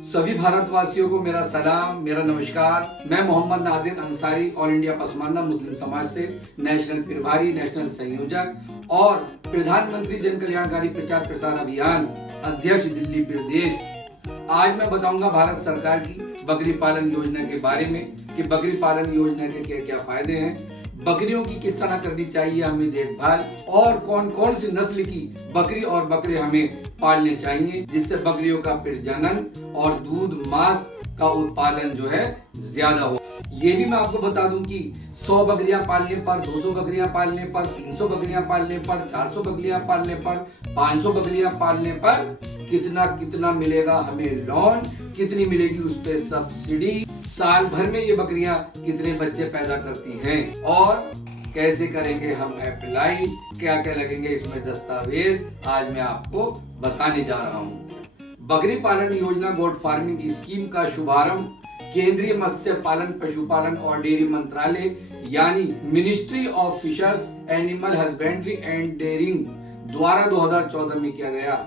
सभी भारतवासियों को मेरा सलाम, मेरा नमस्कार। मैं मोहम्मद नाजिर अंसारी, ऑल इंडिया पसमानदा मुस्लिम समाज से नेशनल प्रभारी, नेशनल संयोजक और प्रधानमंत्री जन कल्याणकारी प्रचार प्रसार अभियान अध्यक्ष दिल्ली प्रदेश। आज मैं बताऊंगा भारत सरकार की बकरी पालन योजना के बारे में कि बकरी पालन योजना के क्या क्या फायदे हैं, बकरियों की किस तरह करनी चाहिए हमें देखभाल, और कौन कौन सी नस्ल की बकरी और बकरे हमें पालने चाहिए जिससे बकरियों का प्रजनन और दूध मांस का उत्पादन जो है ज्यादा हो। ये भी मैं आपको बता दूं कि 100 बकरियां पालने पर, 200 बकरियां पालने पर, 300 बकरियां पालने पर, 400 बकरियां पालने पर, 500 बकरियां पालने पर कितना कितना मिलेगा हमें लोन, कितनी मिलेगी उस पे सब्सिडी, साल भर में ये बकरियां कितने बच्चे पैदा करती हैं और कैसे करेंगे हम अप्लाई, क्या क्या लगेंगे इसमें दस्तावेज, आज मैं आपको बताने जा रहा हूँ। बकरी पालन योजना गोट फार्मिंग स्कीम का शुभारंभ केंद्रीय मत्स्य पालन, पशुपालन और डेयरी मंत्रालय यानी ministry of fishers, animal husbandry and dairying द्वारा 2014 में किया गया।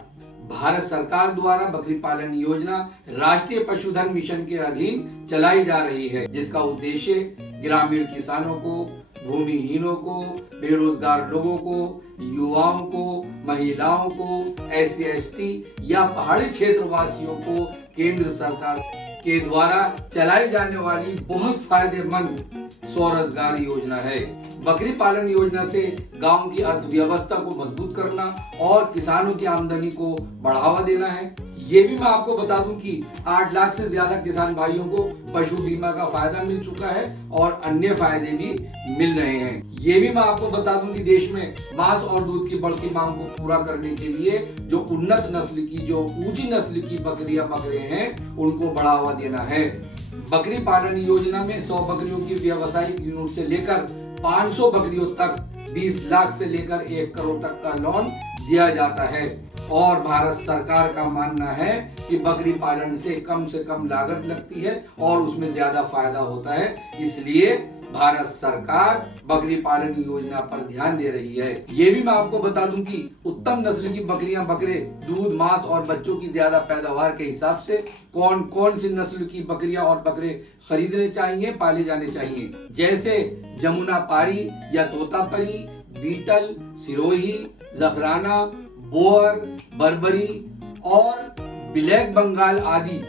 भारत सरकार द्वारा बकरी पालन योजना राष्ट्रीय पशुधन मिशन के अधीन चलाई जा रही है, जिसका उद्देश्य ग्रामीण किसानों को, भूमिहीनों को, बेरोजगार लोगों को, युवाओं को, महिलाओं को, SC/ST या पहाड़ी क्षेत्र वासियों को केंद्र सरकार के द्वारा चलाई जाने वाली बहुत फायदेमंद स्वरोजगार योजना है। बकरी पालन योजना से गांव की अर्थव्यवस्था को मजबूत करना और किसानों की आमदनी को बढ़ावा देना है। ये भी मैं आपको बता दूं कि 8 लाख से ज्यादा किसान भाइयों को पशु बीमा का फायदा मिल चुका है और अन्य फायदे भी मिल रहे हैं। ये भी मैं आपको बता दूं कि देश में मांस और दूध की बढ़ती मांग को पूरा करने के लिए जो उन्नत नस्ल की, जो ऊंची नस्ल की बकरियां बकरे हैं उनको बढ़ावा देना है। बकरी पालन योजना में 100 बकरियों की व्यावसायिक यूनिट से लेकर 500 बकरियों तक 20 लाख से लेकर 1 करोड़ तक का लोन दिया जाता है और भारत सरकार का मानना है कि बकरी पालन से कम लागत लगती है और उसमें ज्यादा फायदा होता है, इसलिए भारत सरकार बकरी पालन योजना पर ध्यान दे रही है। ये भी मैं आपको बता दूं कि उत्तम नस्ल की बकरियां बकरे दूध मांस और बच्चों की ज्यादा पैदावार के हिसाब से कौन कौन सी नस्ल की बकरियां और बकरे खरीदने चाहिए, पाले जाने चाहिए, जैसे जमुना पारी या तोतापरी, बीटल, सिरोही, जफराना, बोअर, बर्बरी और ब्लैक बंगाल आदि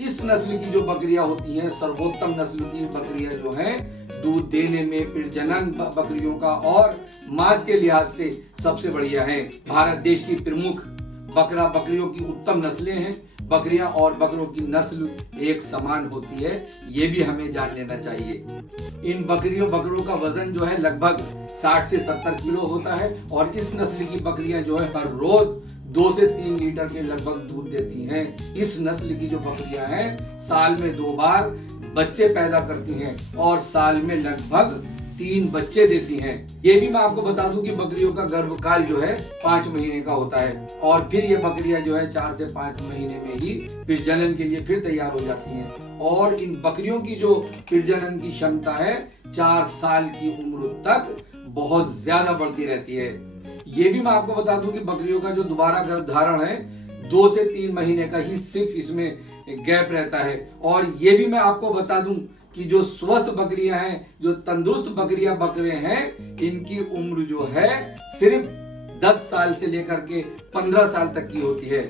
इस नस्ल की जो बकरियां होती हैं, सर्वोत्तम नस्ल की बकरियां जो हैं, दूध देने में, प्रजनन बकरियों का और मांस के लिहाज से सबसे बढ़िया है। भारत देश की प्रमुख बकरियों की उत्तम नस्लें हैं। बकरियां और बकरों की नस्ल एक समान होती है, ये भी हमें जान लेना चाहिए। इन बकरों का वजन जो है लगभग 60 से 70 किलो होता है और इस नस्ल की बकरियां जो है हर रोज 2 से 3 लीटर के लगभग दूध देती हैं। इस नस्ल की जो बकरियां हैं साल में 2 बार बच्चे पैदा करती हैं और साल में लगभग 3 बच्चे देती हैं। ये भी मैं आपको बता दूं कि बकरियों का गर्भकाल जो है 5 महीने का होता है और फिर ये बकरियां जो है 4 से 5 महीने में ही प्रजनन के लिए फिर तैयार हो जाती हैं और इन बकरियों की जो प्रजनन की क्षमता है 4 साल की उम्र तक बहुत ज्यादा बढ़ती रहती है। ये भी मैं आपको बता दूं कि बकरियों का जो दोबारा गर्भधारण है 2 से 3 महीने का ही सिर्फ इसमें गैप रहता है। और ये भी मैं आपको बता दूं कि जो स्वस्थ बकरियां हैं, जो तंदुरुस्त बकरे हैं, इनकी उम्र जो है सिर्फ 10 साल से लेकर के 15 साल तक की होती है।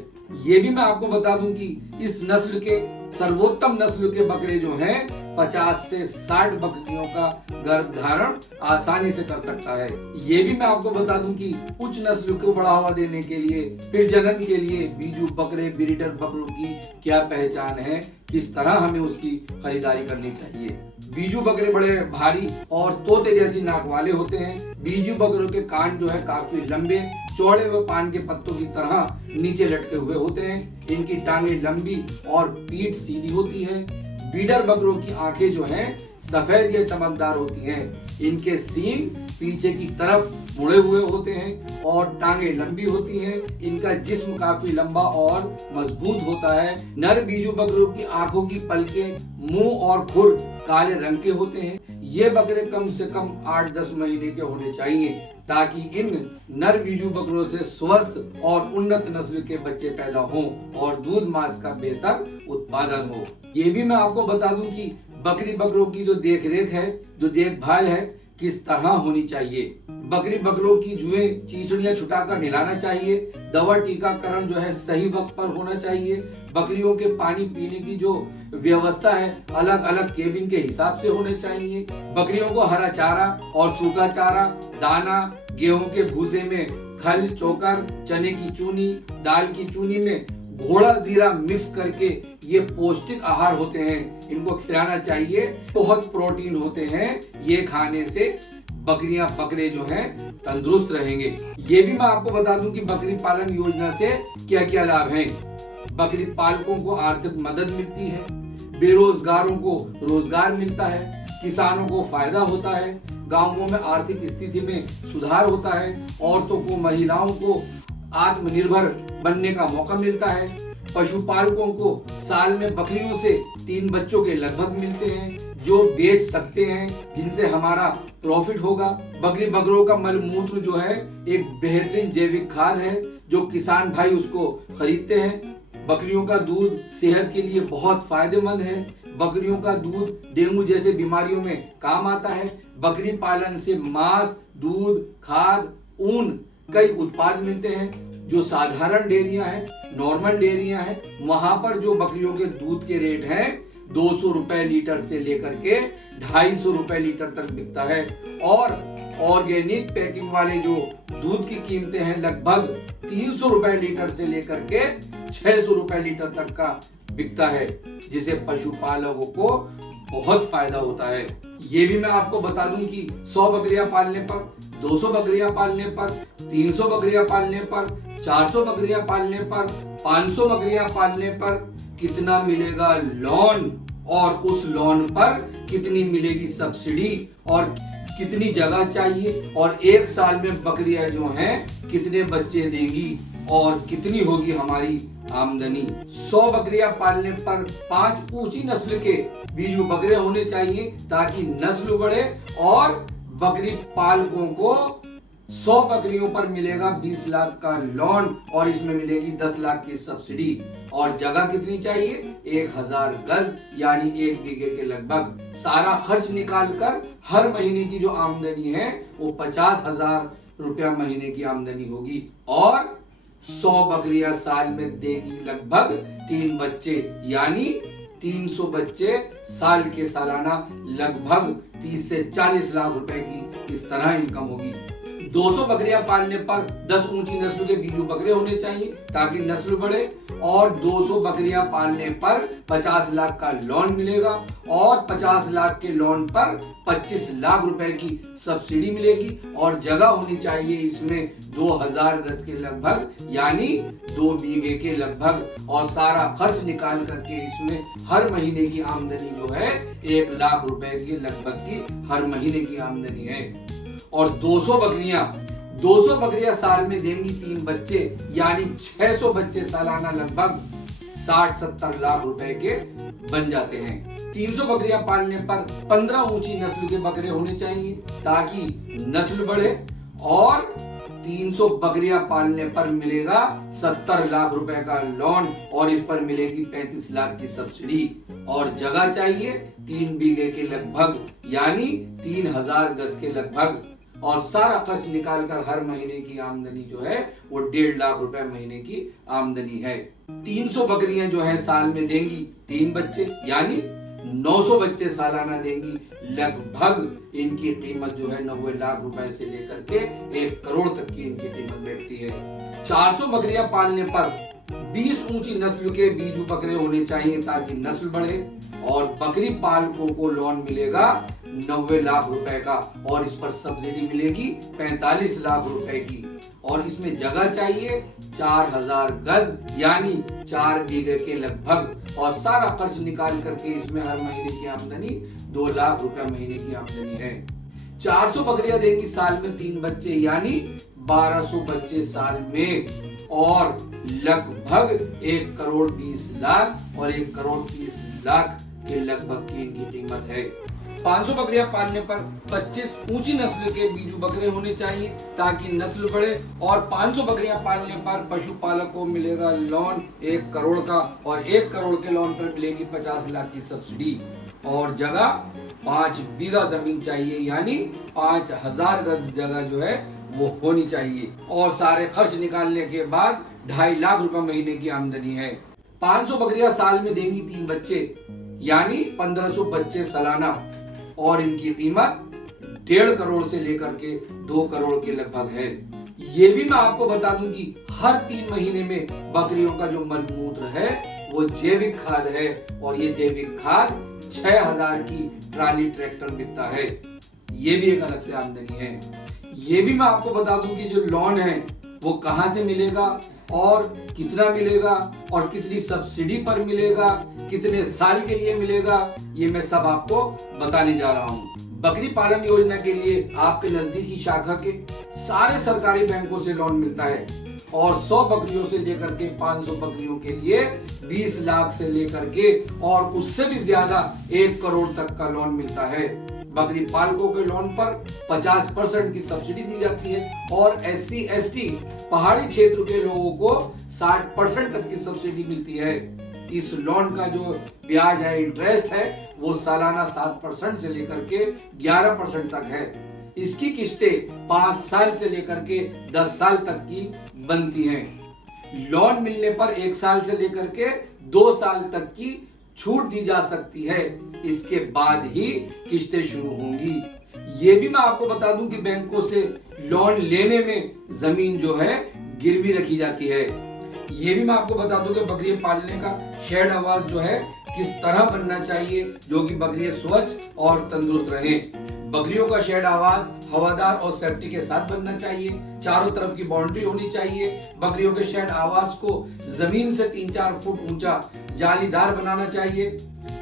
ये भी मैं आपको बता दूं कि इस नस्ल के सर्वोत्तम नस्ल के बकरे जो हैं 50 से 60 बकरियों का गर्भधारण आसानी से कर सकता है। ये भी मैं आपको बता दूं कि उच्च नस्ल को बढ़ावा देने के लिए, प्रजनन के लिए बीजू बकरे, ब्रीडर बकरों की क्या पहचान है, किस तरह हमें उसकी खरीदारी करनी चाहिए। बीजू बकरे बड़े भारी और तोते जैसी नाक वाले होते हैं। बीजू बकरों के कान जो है काफी लंबे, चौड़े व पान के पत्तों की तरह नीचे लटके हुए होते हैं। इनकी टांगे लंबी और पीठ सीधी होती है। बीडर बकरों की आंखें जो हैं सफेद या चमकदार होती हैं। इनके सींग पीछे की तरफ मुड़े हुए होते हैं और टांगे लंबी होती हैं। इनका जिस्म काफी लंबा और मजबूत होता है। नर बीजू बकरों की आंखों की पलकें, मुंह और खुर काले रंग के होते हैं। ये बकरे कम से कम 8-10 महीने के होने चाहिए ताकि इन नर बीजू बकरों से स्वस्थ और उन्नत नस्ल के बच्चे पैदा हों और दूध मांस का बेहतर उत्पादन हो। ये भी मैं आपको बता दूं कि बकरी बकरों की जो देखरेख है, जो देखभाल है, किस तरह होनी चाहिए। बकरी बकरों की जुएं चीचड़ियां छुटाकर नहलाना चाहिए। दवा टीकाकरण जो है सही वक्त पर होना चाहिए। बकरियों के पानी पीने की जो व्यवस्था है अलग अलग केबिन के हिसाब से होने चाहिए। बकरियों को हरा चारा और सूखा चारा, दाना, गेहूं के भूसे में खल, चोकर, चने की चूनी, दाल की चूनी में घोड़ा जीरा मिक्स करके ये पौष्टिक आहार होते हैं, इनको खिलाना चाहिए। बहुत प्रोटीन होते हैं, ये खाने से बकरियां बकरे जो हैं तंदुरुस्त रहेंगे। ये भी मैं आपको बता दूं कि बकरी पालन योजना से क्या क्या लाभ हैं। बकरी पालकों को आर्थिक मदद मिलती है, बेरोजगारों को रोजगार मिलता है, किसानों को फायदा होता है, गांवों में आर्थिक स्थिति में सुधार होता है, औरतों को, महिलाओं को आत्मनिर्भर बनने का मौका मिलता है। पशुपालकों को साल में बकरियों से 3 बच्चों के लगभग मिलते हैं जो बेच सकते हैं, जिनसे हमारा प्रॉफिट होगा। बकरी बकरों का मल मूत्र जो है एक बेहतरीन जैविक खाद है जो किसान भाई उसको खरीदते हैं। बकरियों का दूध सेहत के लिए बहुत फायदेमंद है। बकरियों का दूध डेंगू जैसे बीमारियों में काम आता है। बकरी पालन से मांस, दूध, खाद, ऊन कई उत्पाद मिलते हैं। जो साधारण डेयरियां हैं, नॉर्मल डेयरियां हैं, वहां पर जो बकरियों के दूध के रेट हैं 200 रुपए लीटर से लेकर के 250 रुपए लीटर तक बिकता है। और ऑर्गेनिक पैकिंग वाले जो दूध की कीमतें हैं लगभग 300 रुपए लीटर से लेकर के 600 रुपए लीटर तक का बिकता है, जिसे पशुपालकों को बहुत फायदा होता है। ये भी मैं आपको बता दूं कि 100 बकरियां पालने पर, 200 बकरियां पालने पर, 300 बकरियां पालने पर, 400 बकरियां पालने पर, 500 बकरियां पालने पर कितना मिलेगा लोन, और उस लोन पर कितनी मिलेगी सब्सिडी, और कितनी जगह चाहिए, और 1 साल में बकरियां जो हैं कितने बच्चे देंगी और कितनी होगी हमारी आमदनी। 100 बकरियां पालने पर 5 ऊंची नस्ल के बीजू बकरे होने चाहिए ताकि नस्ल बढ़े, और बकरी पालकों को 100 बकरियों पर मिलेगा 20 लाख का लोन और इसमें मिलेगी 10 लाख की सब्सिडी। और जगह कितनी चाहिए? 1000 गज यानी 1 बीघे के लगभग। सारा खर्च निकालकर हर महीने की जो आमदनी है वो 50,000 रुपया महीने की आमदनी होगी। और 100 बकरियां साल में देगी लगभग 3 बच्चे, यानी 300 बच्चे साल के सालाना लगभग 30 से 40 लाख रुपए की इस तरह इनकम होगी। 200 बकरियां पालने पर 10 ऊंची नस्ल के बीजू बकरे होने चाहिए ताकि नस्ल बढ़े, और 200 बकरियां पालने पर 50 लाख का लोन मिलेगा, और 50 लाख के लोन पर 25 लाख रुपए की सब्सिडी मिलेगी। और जगह होनी चाहिए इसमें 2000 गज के लगभग, यानी 2 बीघे के लगभग। और सारा खर्च निकाल करके इसमें हर महीने की आमदनी जो है 1 लाख रुपए के लगभग की हर महीने की आमदनी है। और 200 बकरियां साल में देंगी 3 बच्चे, यानी 600 बच्चे सालाना लगभग 60-70 लाख रुपए के बन जाते हैं। 300 बकरियां पालने पर 15 ऊंची नस्ल के बकरे होने चाहिए ताकि नस्ल बढ़े, और 300 बकरियां पालने पर मिलेगा 70 लाख रुपए का लोन और इस पर मिलेगी 35 लाख की सब्सिडी। और जगह चाहिए 3 बीघे के लगभग, यानी 3000 गज के लगभग। और सारा खर्च निकालकर हर महीने की आमदनी जो है वो 1.5 लाख रुपए महीने की आमदनी है। 300 बकरियां जो है साल में देंगी 3 बच्चे, यानी 900 बच्चे सालाना देंगी। लगभग इनकी कीमत जो है 90 लाख रुपए से लेकर के 1 करोड़ तक की इनकी कीमत बैठती है। 400 बकरियां पालने पर 20 ऊंची नस्ल के बीजू बकरे होने चाहिए ताकि नस्ल बढ़े, और बकरी पालकों को लोन मिलेगा 90 लाख रुपए का, और इस पर सब्सिडी मिलेगी 45 लाख रुपए की। और इसमें जगह चाहिए 4000 गज, यानी 4 बीघे के लगभग। और सारा खर्च निकाल करके इसमें हर महीने की आमदनी 2 लाख रुपए महीने की आमदनी है। 400 बकरियां देंगी साल में 3 बच्चे, यानी 1200 बच्चे साल में, और लगभग 1 करोड़ 20 लाख और 1 करोड़ 30 लाख के लगभग की इनकी कीमत है। 500 बकरियां पालने पर 25 ऊंची नस्ल के बीजू बकरे होने चाहिए ताकि नस्ल बढ़े। और 500 बकरियां पालने पर पशुपालक को मिलेगा लोन 1 करोड़ का, और 1 करोड़ के लोन पर मिलेगी 50 लाख की सब्सिडी। और जगह 5 बीघा जमीन चाहिए, यानी 5000 गज जगह जो है वो होनी चाहिए। और सारे खर्च निकालने के बाद 2.5 लाख रुपए महीने की आमदनी है। 500 बकरियां साल में देंगी 3 बच्चे, यानी 1500 बच्चे सालाना, और इनकी कीमत 1.5 करोड़ से लेकर के 2 करोड़ के लगभग है। ये भी मैं आपको बता दूं कि हर 3 महीने में बकरियों का जो मलमूत्र है वो जैविक खाद है, और ये जैविक खाद 6000 की ट्राली ट्रैक्टर बिकता है। ये भी एक अलग से आमदनी है। ये भी मैं आपको बता दूं कि जो लोन है वो कहां से मिलेगा और कितना मिलेगा और कितनी सब्सिडी पर मिलेगा, कितने साल के लिए मिलेगा, ये मैं सब आपको बताने जा रहा हूं। बकरी पालन योजना के लिए आपके नजदीकी शाखा के सारे सरकारी बैंकों से लोन मिलता है, और 100 बकरियों से लेकर के 500 बकरियों के लिए 20 लाख से लेकर के और उससे भी ज्यादा 1 करोड़ तक का लोन मिलता है। बकरी पालकों के लोन पर 50% की सब्सिडी दी जाती है, और SC ST पहाड़ी क्षेत्र के लोगों को 60% तक की सब्सिडी मिलती है। इस लोन का जो ब्याज है, इंटरेस्ट है, वो सालाना 7% से लेकर के 11% तक है। इसकी किस्तें 5 साल से लेकर के 10 साल तक की बनती हैं। लोन मिलने पर 1 साल से लेकर के 2 साल तक की छूट दी जा सकती है। इसके बाद ही किस्तें शुरू होंगी। ये भी मैं आपको बता दूं कि बैंकों से लोन लेने में जमीन जो है गिरवी रखी जाती है। ये भी मैं आपको बता दूं कि बकरी पालने का शेड आवास जो है किस तरह बनना चाहिए जो कि बकरियां स्वच्छ और तंदुरुस्त रहें। बकरियों का शेड आवास हवादार और सेफ्टी के साथ बनना चाहिए। चारों तरफ की बाउंड्री होनी चाहिए। बकरियों के शेड आवास को जमीन से 3-4 फुट ऊंचा जालीदार बनाना चाहिए,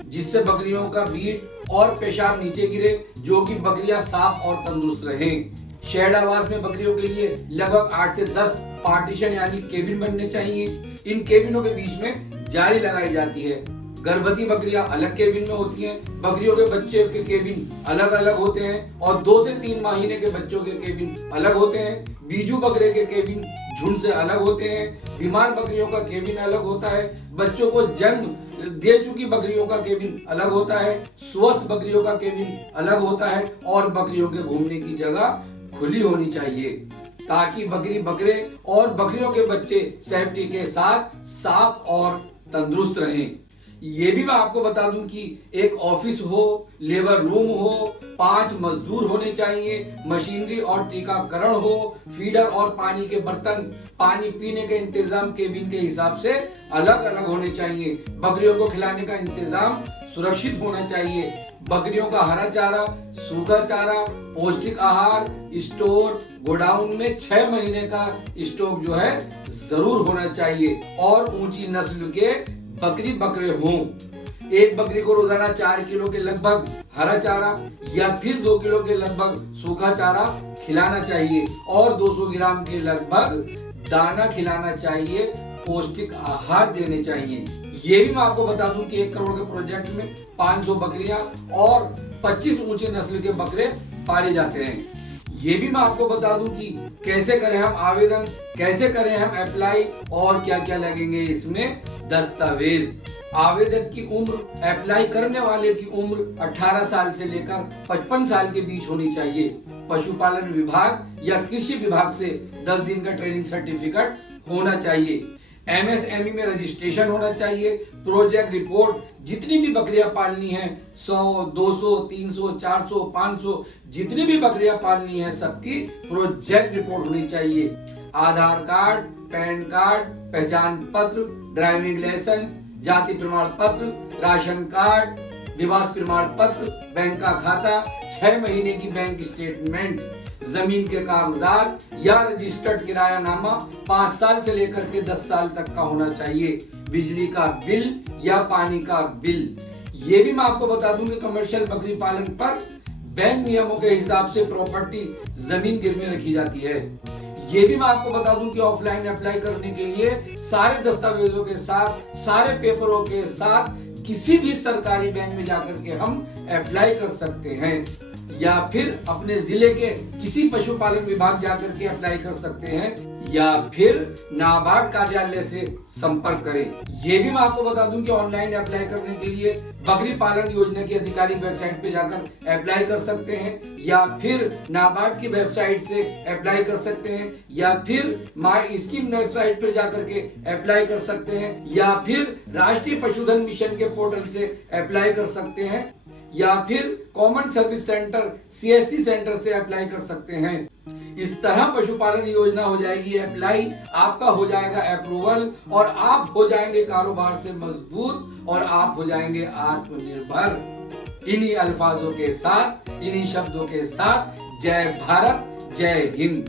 जिससे बकरियों का बीट और पेशाब नीचे गिरे, जो कि बकरियां साफ और तंदुरुस्त रहें। शेड आवास में बकरियों के लिए लगभग 8 से 10 पार्टीशन यानी केबिन बनने चाहिए। इन केबिनों के बीच में जाली लगाई जाती है। गर्भवती बकरियां अलग केबिन में होती हैं। बकरियों के बच्चे के केबिन अलग अलग होते हैं, और 2 से 3 महीने के बच्चों के केबिन अलग होते हैं। बीजू बकरे के केबिन झुंड से अलग होते हैं। बीमार बकरियों का केबिन अलग होता है। बच्चों को जन्म दे चुकी बकरियों का केबिन अलग होता है। स्वस्थ बकरियों का केबिन अलग होता है, और बकरियों के घूमने की जगह खुली होनी चाहिए, ताकि बकरे और बकरियों के बच्चे सेफ्टी के साथ साफ और तंदुरुस्त रहें। ये भी मैं आपको बता दूं कि एक ऑफिस हो, लेबर रूम हो, 5 मजदूर होने चाहिए, मशीनरी और टीकाकरण हो, फीडर और पानी के बर्तन, पानी पीने के इंतजाम केबिन के हिसाब से अलग अलग होने चाहिए। बकरियों को खिलाने का इंतजाम सुरक्षित होना चाहिए। बकरियों का हरा चारा, सूखा चारा, पौष्टिक आहार, स्टोर गोडाउन में 6 महीने का स्टॉक जो है जरूर होना चाहिए, और ऊंची नस्ल के बकरे हों। एक बकरी को रोजाना 4 किलो के लगभग हरा चारा या फिर 2 किलो के लगभग सूखा चारा खिलाना चाहिए, और 200 ग्राम के लगभग दाना खिलाना चाहिए। पौष्टिक आहार देने चाहिए। ये भी मैं आपको बता दूं कि 1 करोड़ के प्रोजेक्ट में 500 बकरियां और 25 ऊंची नस्ल के बकरे पाले जाते हैं। ये भी मैं आपको बता दूं कि कैसे करें हम आवेदन, कैसे करें हम अप्लाई, और क्या क्या लगेंगे इसमें दस्तावेज। आवेदक की उम्र, अप्लाई करने वाले की उम्र 18 साल से लेकर 55 साल के बीच होनी चाहिए। पशुपालन विभाग या कृषि विभाग से 10 दिन का ट्रेनिंग सर्टिफिकेट होना चाहिए। MSME में रजिस्ट्रेशन होना चाहिए। प्रोजेक्ट रिपोर्ट, जितनी भी बकरियां पालनी है, 100, 200, 300, 400, 500, जितनी भी बकरियां पालनी है, सबकी प्रोजेक्ट रिपोर्ट होनी चाहिए। आधार कार्ड, पैन कार्ड, पहचान पत्र, ड्राइविंग लाइसेंस, जाति प्रमाण पत्र, राशन कार्ड, निवास प्रमाण पत्र, बैंक का खाता, 6 महीने की बैंक स्टेटमेंट, जमीन के कागजात या रजिस्टर्ड किरायानामा 5 साल से लेकर के 10 साल तक का होना चाहिए। बिजली का बिल या पानी का बिल। ये भी मैं आपको बता दूं कि कमर्शियल बकरी पालन पर बैंक नियमों के हिसाब से प्रॉपर्टी जमीन गिरवी रखी जाती है। ये भी मैं आपको बता दूं कि ऑफलाइन अप्लाई करने के लिए सारे दस्तावेजों के साथ, सारे पेपरों के साथ किसी भी सरकारी बैंक में जाकर के हम अप्लाई कर सकते हैं, या फिर अपने जिले के किसी पशुपालन विभाग जाकर के अप्लाई कर सकते हैं, या फिर नाबार्ड कार्यालय से संपर्क करें। ये भी मैं आपको बता दूं कि ऑनलाइन अप्लाई करने के लिए बकरी पालन योजना की आधिकारिक वेबसाइट पे जाकर अप्लाई कर सकते हैं, या फिर नाबार्ड की वेबसाइट से अप्लाई कर सकते हैं, या फिर माई स्कीम वेबसाइट पर जाकर के अप्लाई कर सकते हैं, या फिर राष्ट्रीय पशुधन मिशन के पोर्टल से अप्लाई कर सकते हैं, या फिर common service centre CSC centre से अप्लाई कर सकते हैं। इस तरह पशुपालन योजना हो जाएगी अप्लाई, आपका हो जाएगा अप्रूवल, और आप हो जाएंगे कारोबार से मजबूत, और आप हो जाएंगे आत्मनिर्भर। इन्हीं अल्फाजों के साथ, इन्हीं शब्दों के साथ, जय भारत, जय हिंद।